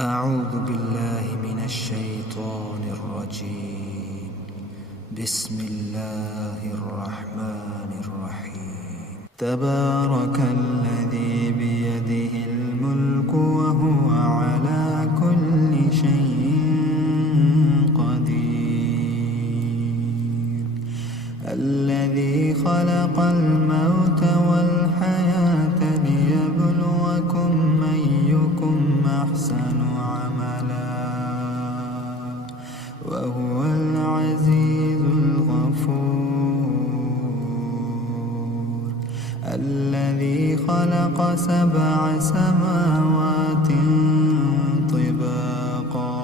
أعوذ بالله من الشيطان الرجيم. بسم الله الرحمن الرحيم. تبارك الذي بيده الملك وهو على كل شيء قدير. الذي خلق الموت والحياة ليبلوكم أيكم أحسن عملا وهو العزيز الغفور. الذي خلق 7 سماوات طباقا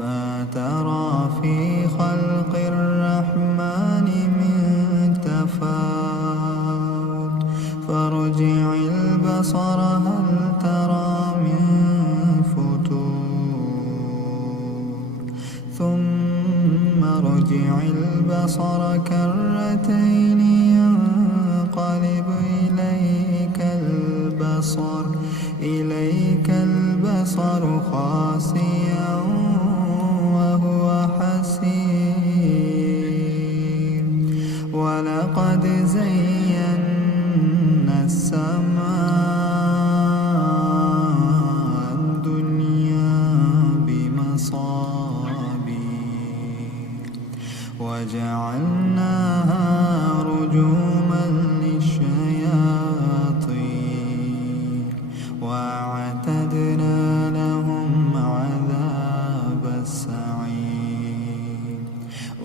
ما ترى في خلق الرحمن من تفاوت فارجع البصر هل ترى من فتور ثم ارجع البصر كرتين ينقلب إليك البصر خاسئا وهو حسير. ولقد زينا السماء الدنيا بمصابيح وجعلناها رجوما للشياطين وأعتدنا لهم عذاب السعير.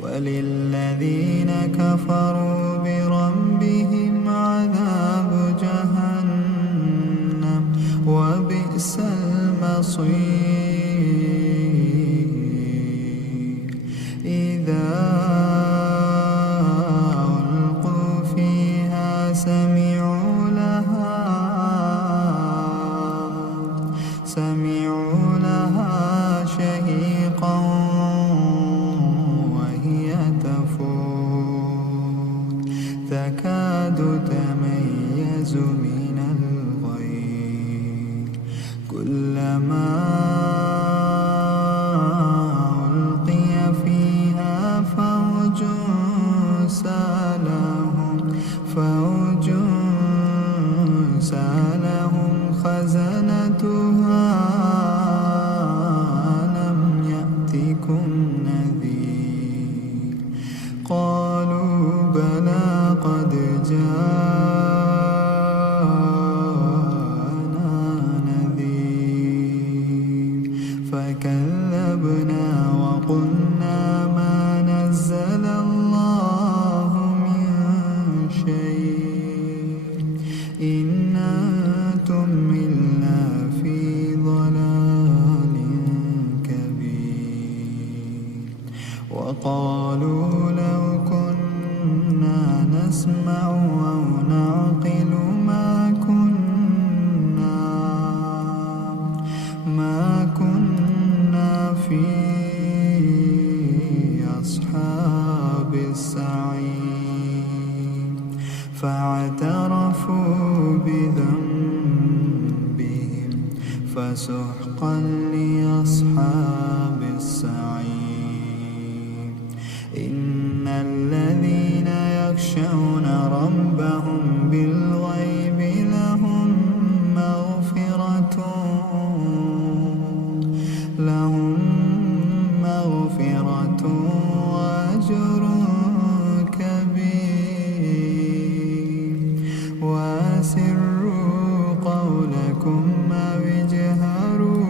وللذين كفروا بربهم عذاب جهنم وبئس المصير. إذا ألقوا فيها سمعوا لها شهيقا وهي تفور تكاد تميز من الغيظ. كلما ألقي فيها فوج سألهم خزنتها ألم يأتكم نذير. قالوا بلى قد جاءنا نذير فكذبنا وقلنا ما نزل الله من شيء إن أنتم إلا في ضلال كبير. وقالوا لو كنا نسمع أو نعقل ما كنا في أصحاب السعير. فاعترفوا بذنبهم فسحقا لأصحاب السعير. إن الذين يخشون ربهم بالغيب لهم مغفرة وأجر كبير. وأسروا قولكم أو اجهروا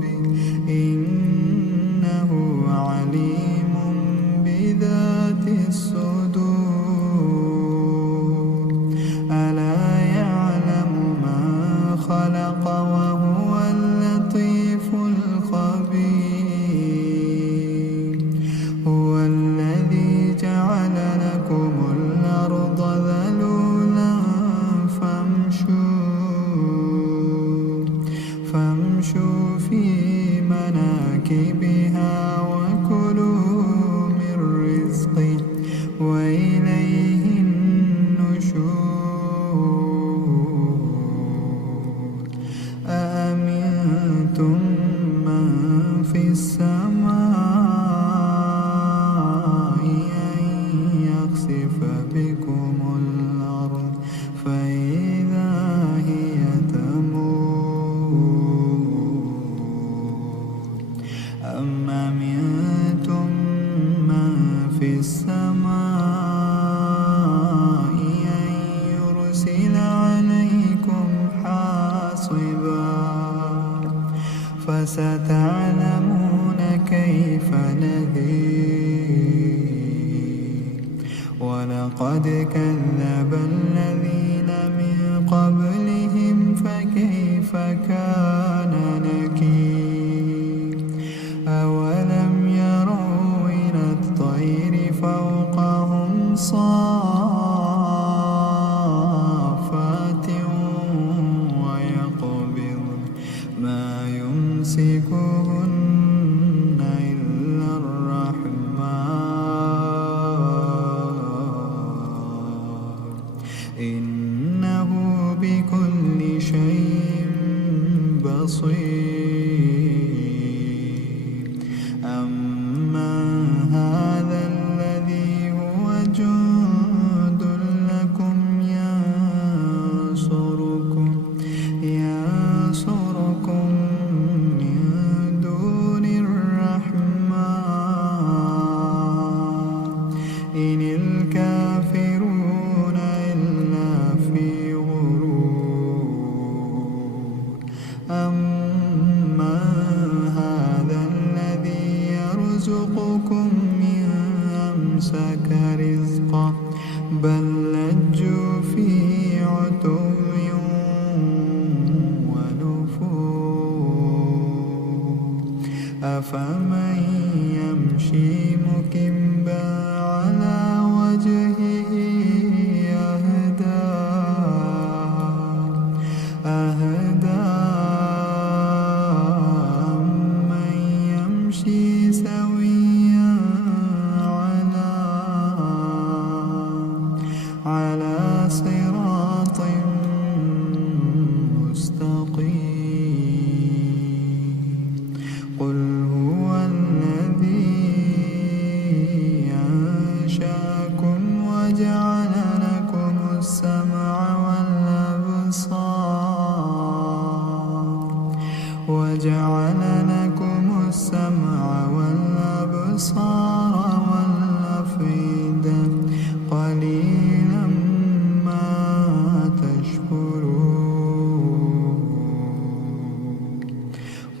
به إنه عليم بذات الصدور. ألا يعلم من خلق وهو اللطيف الخبير. هو الذي جعل لكم الأرض ذلولا فامشوا في مناكبها وكلوا من رزقه وإليه النشور. أمنتم من في السماء أن يخسف بكم الأرض فإذا هي تمور أم أمنتم من في السماء أن يرسل عليكم حاصبا فستعلمون كيف نذير ولقد كذب الذين من قبلهم فكيف كان نكير أولم يروا إلى الطير فوقهم صافات ويقبض ما يمسكهن إلا الرحمن إنه بكل شيء بصير أمن هذا الذي هو جند لكم ينصركم من دون الرحمن إن الكافرون إلا في غرور أمن هذا الذي يرزقكم إن أمسك رزقه بل لجوا في عتو ونفور أفمن يمشي مكبا على وجهه أهدى أمن يمشي سويا على صراط مستقيم قل هو الذي أنشأكم وجعل لكم السمع والأبصار والأفئدة قليلا ما تشكرون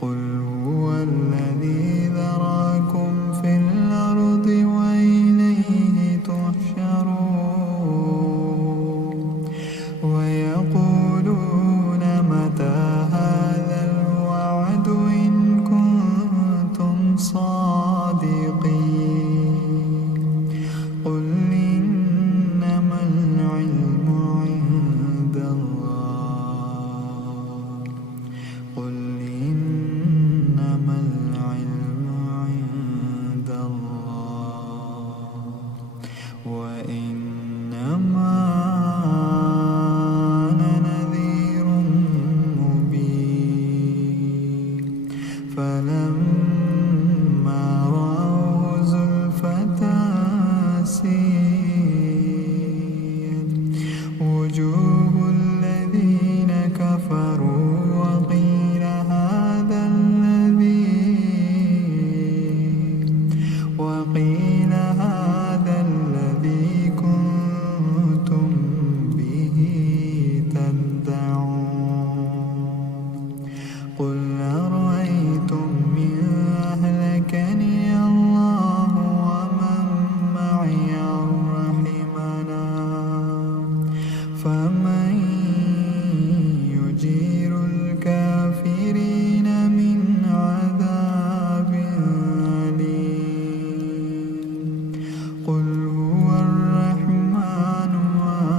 قل هو الذي ذراكم في الأرض وإليه تحشرون ويقولون متى هذا الوعد إن كنتم صادقين قل إنما العلم عند الله قل إنما العلم عند الله وإنما أنا نذير مبين فلما رأوه زلفة سيئت وجوه الذين كفروا وقيل هذا الذي كنتم به تدعون قل أرأيتم إن أهلكني الله ومن معي أو رحمنا فمن يجير الكافرين من عذاب أليم قل هو الرحمن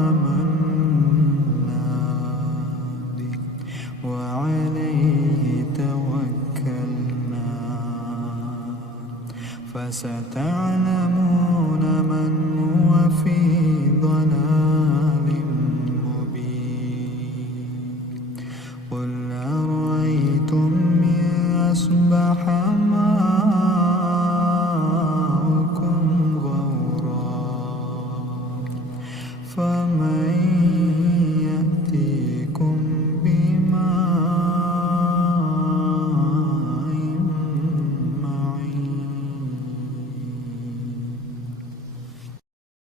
آمنا به وعليه توكلنا فستعلمون من هو في ضلال مبين قل أرأيتم الأسماء